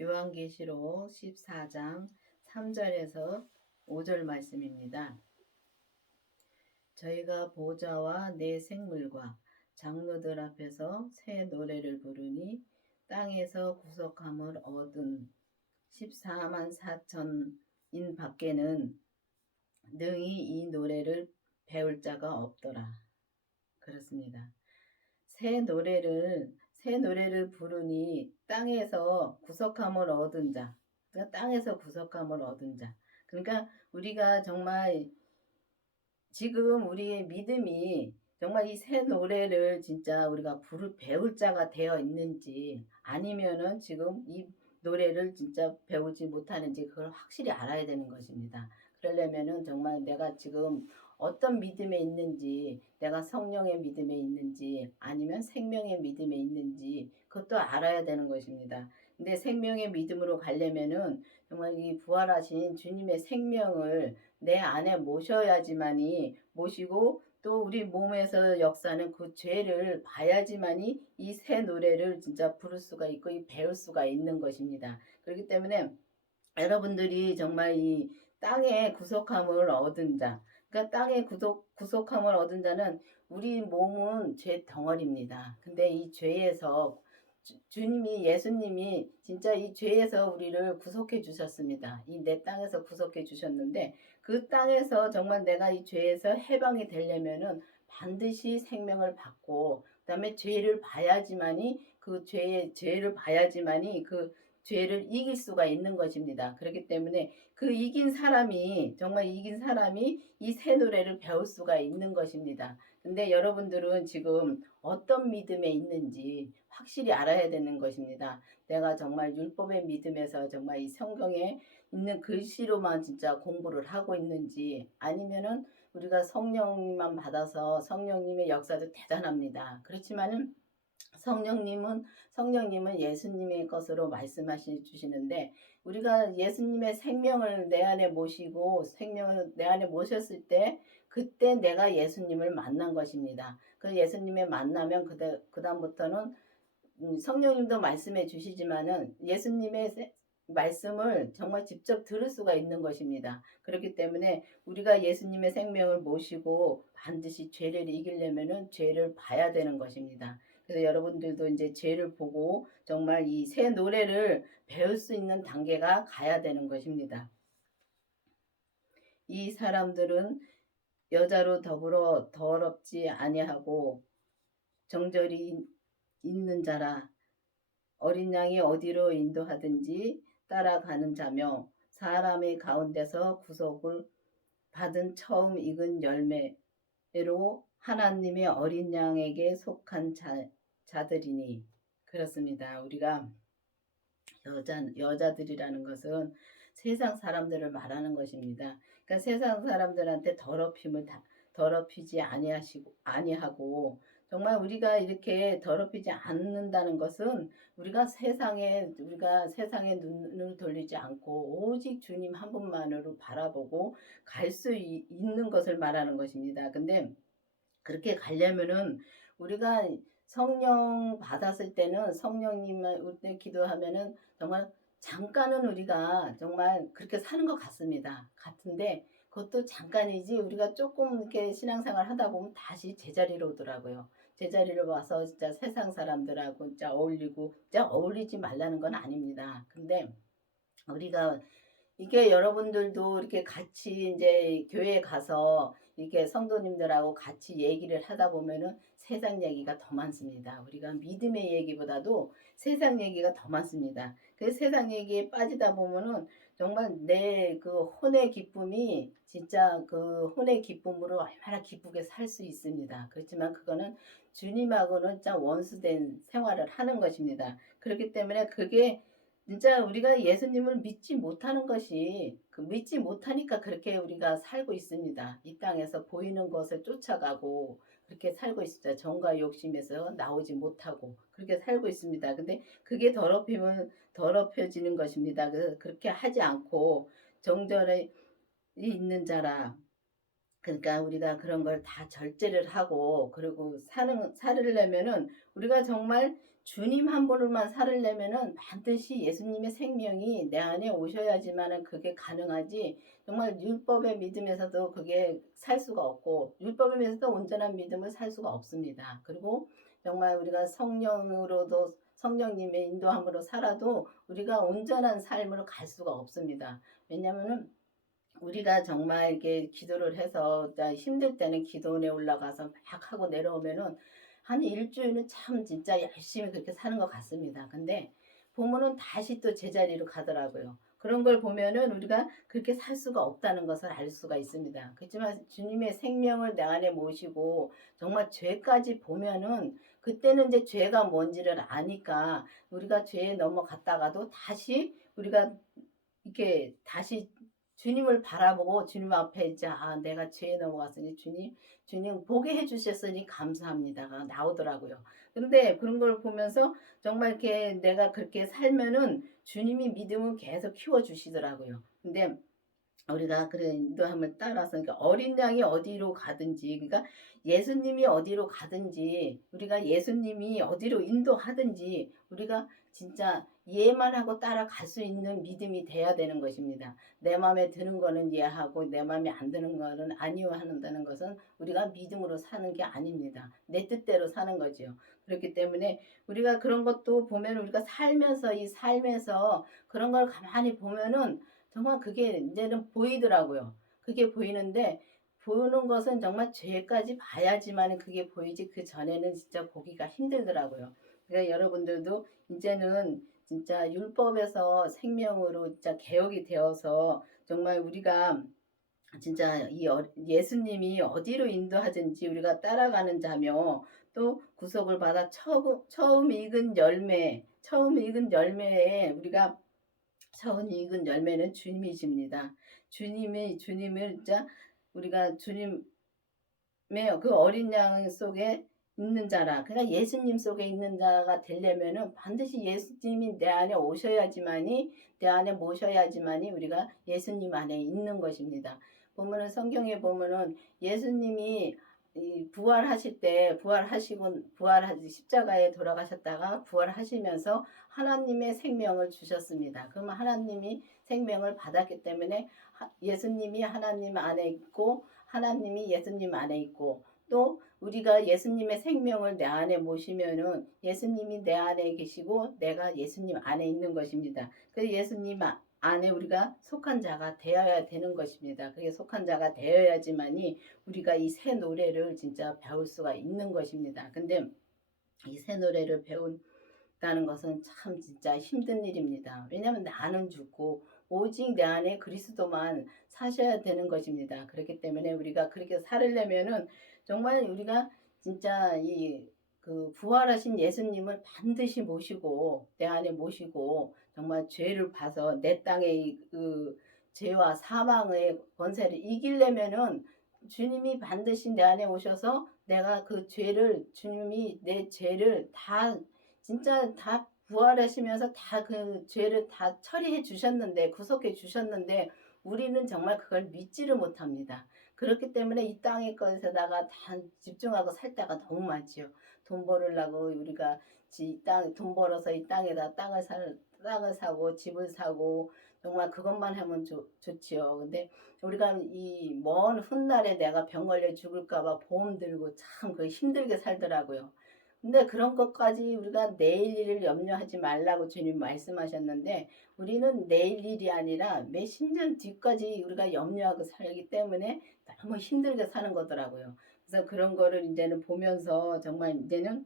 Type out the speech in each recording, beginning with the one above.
요한계시록 14장 3절에서 5절 말씀입니다. 저희가 보좌와 네 생물과 장로들 앞에서 새 노래를 부르니 땅에서 구속함을 얻은 14만 4천인 밖에는 능히 이 노래를 배울 자가 없더라. 그렇습니다. 새 노래를 부르니 땅에서 구속함을 얻은 자. 그러니까 땅에서 구속함을 얻은 자. 그러니까 우리가 정말 지금 우리의 믿음이 정말 이 새 노래를 진짜 우리가 배울 자가 되어 있는지 아니면은 지금 이 노래를 진짜 배우지 못하는지 그걸 확실히 알아야 되는 것입니다. 그러려면은 정말 내가 지금 어떤 믿음에 있는지, 내가 성령의 믿음에 있는지 아니면 생명의 믿음에 있는지 그것도 알아야 되는 것입니다. 근데 생명의 믿음으로 가려면은 정말 이 부활하신 주님의 생명을 내 안에 모시고 또 우리 몸에서 역사는 그 죄를 봐야지만이 이 새 노래를 진짜 부를 수가 있고 배울 수가 있는 것입니다. 그렇기 때문에 여러분들이 정말 이 땅에 구속함을 얻은 자, 그러니까 땅에 구속함을 얻은 자는 우리 몸은 죄 덩어리입니다. 근데 이 죄에서 주님이 예수님이 진짜 이 죄에서 우리를 구속해 주셨습니다. 이 내 땅에서 구속해 주셨는데 그 땅에서 정말 내가 이 죄에서 해방이 되려면은 반드시 생명을 받고 그다음에 죄를 봐야지만이 그 죄를 이길 수가 있는 것입니다. 그렇기 때문에 정말 이긴 사람이 이 새 노래를 배울 수가 있는 것입니다. 근데 여러분들은 지금 어떤 믿음에 있는지 확실히 알아야 되는 것입니다. 내가 정말 율법의 믿음에서 정말 이 성경에 있는 글씨로만 진짜 공부를 하고 있는지 아니면은 우리가 성령님만 받아서 성령님의 역사도 대단합니다. 그렇지만은 성령님은 예수님의 것으로 말씀하시 주시는데 우리가 예수님의 생명을 내 안에 모시고 생명을 내 안에 모셨을 때 그때 내가 예수님을 만난 것입니다. 그 예수님의 만나면 그다음부터는 성령님도 말씀해 주시지만은 예수님의 말씀을 정말 직접 들을 수가 있는 것입니다. 그렇기 때문에 우리가 예수님의 생명을 모시고 반드시 죄를 이기려면은 죄를 봐야 되는 것입니다. 그래서 여러분들도 이제 죄를 보고 정말 이 새 노래를 배울 수 있는 단계가 가야 되는 것입니다. 이 사람들은 여자로 더불어 더럽지 아니하고 정절이 있는 자라 어린 양이 어디로 인도하든지 따라가는 자며 사람의 가운데서 구속을 받은 처음 익은 열매로 하나님의 어린 양에게 속한 자들이니 그렇습니다. 우리가 여자들이라는 것은 세상 사람들을 말하는 것입니다. 그러니까 세상 사람들한테 더럽히지 아니하고 정말 우리가 이렇게 더럽히지 않는다는 것은 우리가 세상에 눈을 돌리지 않고 오직 주님 한 분만으로 바라보고 갈 수 있는 것을 말하는 것입니다. 근데 그렇게 가려면은 우리가 성령 받았을 때는 성령님만 때 기도하면은 정말 잠깐은 우리가 정말 그렇게 사는 것 같은데 그것도 잠깐이지 우리가 조금 이렇게 신앙생활 하다 보면 다시 제자리로 오더라고요. 제자리로 와서 진짜 세상 사람들하고 진짜 어울리지 말라는 건 아닙니다. 근데 우리가 이게 여러분들도 이렇게 같이 이제 교회에 가서 이렇게 성도님들하고 같이 얘기를 하다 보면은 세상 얘기가 더 많습니다. 우리가 믿음의 얘기보다도 세상 얘기가 더 많습니다. 그 세상 얘기에 빠지다 보면은 정말 내 그 혼의 기쁨이 진짜 그 혼의 기쁨으로 얼마나 기쁘게 살 수 있습니다. 그렇지만 그거는 주님하고는 진짜 원수된 생활을 하는 것입니다. 그렇기 때문에 그게 진짜 우리가 예수님을 믿지 못하니까 그렇게 우리가 살고 있습니다. 이 땅에서 보이는 것을 쫓아가고 그렇게 살고 있습니다. 정과 욕심에서 나오지 못하고 그렇게 살고 있습니다. 근데 그게 더럽혀지는 것입니다. 그렇게 하지 않고 정절에 있는 자라 그러니까 우리가 그런 걸 다 절제를 하고 그리고 살으려면은 우리가 정말 주님 한 분을만 살으려면은 반드시 예수님의 생명이 내 안에 오셔야지만은 그게 가능하지. 정말 율법의 믿음에서도 그게 살 수가 없고, 율법의 믿음에서도 온전한 믿음을 살 수가 없습니다. 그리고 정말 우리가 성령으로도 성령님의 인도함으로 살아도 우리가 온전한 삶으로 갈 수가 없습니다. 왜냐면은 우리가 정말 이렇게 기도를 해서 힘들 때는 기도원에 올라가서 막 하고 내려오면은 한 일주일은 참 진짜 열심히 그렇게 사는 것 같습니다. 근데 보면은 다시 또 제자리로 가더라고요. 그런 걸 보면은 우리가 그렇게 살 수가 없다는 것을 알 수가 있습니다. 그렇지만 주님의 생명을 내 안에 모시고 정말 죄까지 보면은 그때는 이제 죄가 뭔지를 아니까 우리가 죄에 넘어갔다가도 다시 우리가 이렇게 다시 주님을 바라보고 주님 앞에 이제 내가 죄에 넘어갔으니 주님 보게 해 주셨으니 감사합니다가 나오더라고요. 근데 그런 걸 보면서 정말 이렇게 내가 그렇게 살면은 주님이 믿음을 계속 키워 주시더라고요. 근데 우리가 그런 인도함을 따라서 그러니까 어린 양이 어디로 가든지 그러니까 예수님이 어디로 가든지 우리가 예수님이 어디로 인도하든지 우리가 진짜 이해만 하고 따라갈 수 있는 믿음이 돼야 되는 것입니다. 내 마음에 드는 거는 이해하고 내 마음에 안 드는 거는 아니요한다는 것은 우리가 믿음으로 사는 게 아닙니다. 내 뜻대로 사는 거지요. 그렇기 때문에 우리가 그런 것도 보면 우리가 살면서 이 삶에서 그런 걸 가만히 보면은 정말 그게 이제는 보이더라고요. 그게 보이는데 보는 것은 정말 죄까지 봐야지만 그게 보이지 그전에는 진짜 보기가 힘들더라고요. 그러니까 여러분들도 이제는 진짜 율법에서 생명으로 진짜 개혁이 되어서 정말 우리가 진짜 예수님이 어디로 인도하든지 우리가 따라가는 자며 또 구속을 받아 처음 익은 열매, 처음 익은 열매에 우리가 처음 익은 열매는 주님이십니다. 주님을 진짜 우리가 주님의 그 어린 양 속에 있는 자라. 그러니까 예수님 속에 있는 자가 되려면은 반드시 예수님이 내 안에 오셔야지만이 내 안에 모셔야지만이 우리가 예수님 안에 있는 것입니다. 보면은 성경에 보면은 예수님이 이 부활하실 때 부활하시고 부활하시 십자가에 돌아가셨다가 부활하시면서 하나님의 생명을 주셨습니다. 그러면 하나님이 생명을 받았기 때문에 예수님이 하나님 안에 있고 하나님이 예수님 안에 있고 또 우리가 예수님의 생명을 내 안에 모시면은 예수님이 내 안에 계시고 내가 예수님 안에 있는 것입니다. 그래서 예수님 안에 우리가 속한 자가 되어야 되는 것입니다. 그게 속한 자가 되어야지만이 우리가 이 새 노래를 진짜 배울 수가 있는 것입니다. 근데 이 새 노래를 배운다는 것은 참 진짜 힘든 일입니다. 왜냐하면 나는 죽고 오직 내 안에 그리스도만 사셔야 되는 것입니다. 그렇기 때문에 우리가 그렇게 살으려면은 정말 우리가 진짜 이 그 부활하신 예수님을 반드시 모시고 내 안에 모시고 정말 죄를 봐서 내 땅의 그 죄와 사망의 권세를 이기려면은 주님이 반드시 내 안에 오셔서 내가 그 죄를 주님이 내 죄를 다 진짜 다 부활하시면서 다 그 죄를 다 처리해 주셨는데 구속해 주셨는데 우리는 정말 그걸 믿지를 못합니다. 그렇기 때문에 이 땅의 것에다가 다 집중하고 살 때가 너무 많지요. 돈 벌으려고 우리가 돈 벌어서 이 땅에다 땅을 사고 집을 사고 정말 그것만 하면 좋지요. 근데 우리가 이 먼 훗날에 내가 병 걸려 죽을까 봐 보험 들고 참 그 힘들게 살더라고요. 근데 그런 것까지 우리가 내일 일을 염려하지 말라고 주님 말씀하셨는데 우리는 내일 일이 아니라 몇십 년 뒤까지 우리가 염려하고 살기 때문에 너무 힘들게 사는 거더라고요. 그래서 그런 거를 이제는 보면서 정말 이제는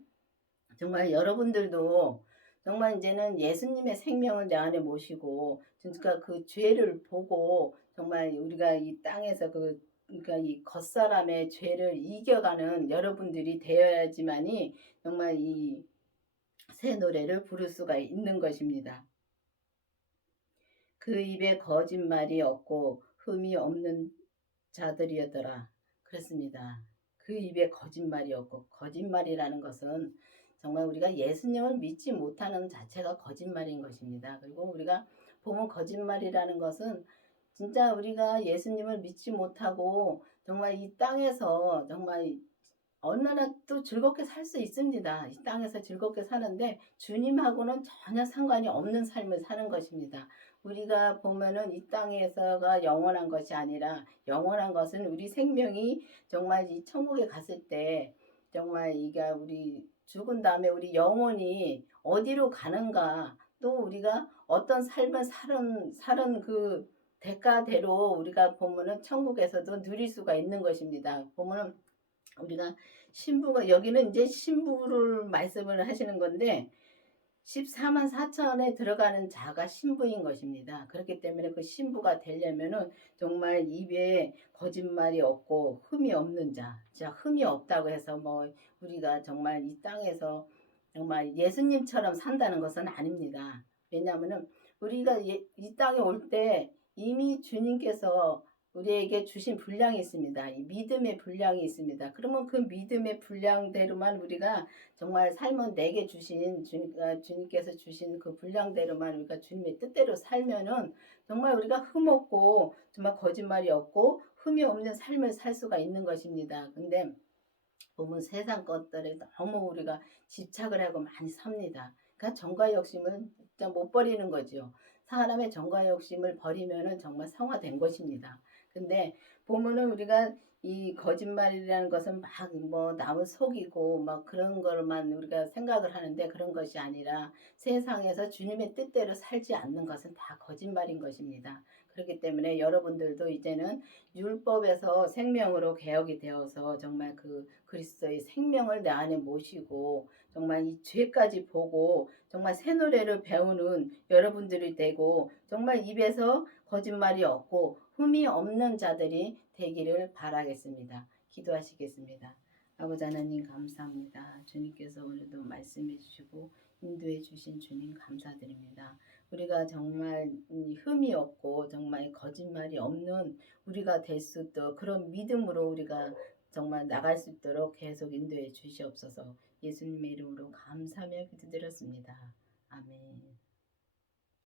정말 여러분들도 정말 이제는 예수님의 생명을 내 안에 모시고 그러니까 그 죄를 보고 정말 우리가 이 땅에서 그러니까 이 겉사람의 죄를 이겨가는 여러분들이 되어야지만이 정말 이 새 노래를 부를 수가 있는 것입니다. 그 입에 거짓말이 없고 흠이 없는 자들이었더라. 그렇습니다. 그 입에 거짓말이 없고 거짓말이라는 것은 정말 우리가 예수님을 믿지 못하는 자체가 거짓말인 것입니다. 그리고 우리가 보면 거짓말이라는 것은 진짜 우리가 예수님을 믿지 못하고 정말 이 땅에서 정말 얼마나 또 즐겁게 살 수 있습니다. 이 땅에서 즐겁게 사는데 주님하고는 전혀 상관이 없는 삶을 사는 것입니다. 우리가 보면은 이 땅에서가 영원한 것이 아니라 영원한 것은 우리 생명이 정말 이 천국에 갔을 때 정말 이게 우리 죽은 다음에 우리 영혼이 어디로 가는가 또 우리가 어떤 삶을 사는 그 대가대로 우리가 보면은 천국에서도 누릴 수가 있는 것입니다. 보면은 우리가 신부가 여기는 이제 신부를 말씀을 하시는 건데 14만 4천에 들어가는 자가 신부인 것입니다. 그렇기 때문에 그 신부가 되려면은 정말 입에 거짓말이 없고 흠이 없는 자, 진짜 흠이 없다고 해서 뭐 우리가 정말 이 땅에서 정말 예수님처럼 산다는 것은 아닙니다. 왜냐하면은 우리가 이 땅에 올 때 이미 주님께서 우리에게 주신 분량이 있습니다. 이 믿음의 분량이 있습니다. 그러면 그 믿음의 분량대로만 우리가 정말 삶은 내게 주신 주님께서 주신 그 분량대로만 우리가 주님의 뜻대로 살면은 정말 우리가 흠없고 정말 거짓말이 없고 흠이 없는 삶을 살 수가 있는 것입니다. 근데 보면 세상 것들에 너무 우리가 집착을 하고 많이 삽니다. 그러니까 정과 욕심을 진짜 못 버리는 거죠. 사람의 정과 욕심을 버리면은 정말 성화된 것입니다. 근데 보면은 우리가 이 거짓말이라는 것은 막 뭐 남을 속이고 막 그런 거로만 우리가 생각을 하는데 그런 것이 아니라 세상에서 주님의 뜻대로 살지 않는 것은 다 거짓말인 것입니다. 그렇기 때문에 여러분들도 이제는 율법에서 생명으로 개혁이 되어서 정말 그 그리스도의 생명을 내 안에 모시고 정말 이 죄까지 보고 정말 새 노래를 배우는 여러분들이 되고 정말 입에서 거짓말이 없고 흠이 없는 자들이 되기를 바라겠습니다. 기도하시겠습니다. 아버지 하나님 감사합니다. 주님께서 오늘도 말씀해 주시고 인도해 주신 주님 감사드립니다. 우리가 정말 흠이 없고 정말 거짓말이 없는 우리가 될 수 있도록 그런 믿음으로 우리가 정말 나갈 수 있도록 계속 인도해 주시옵소서. 예수님의 이름으로 감사하며 기도드렸습니다. 아멘.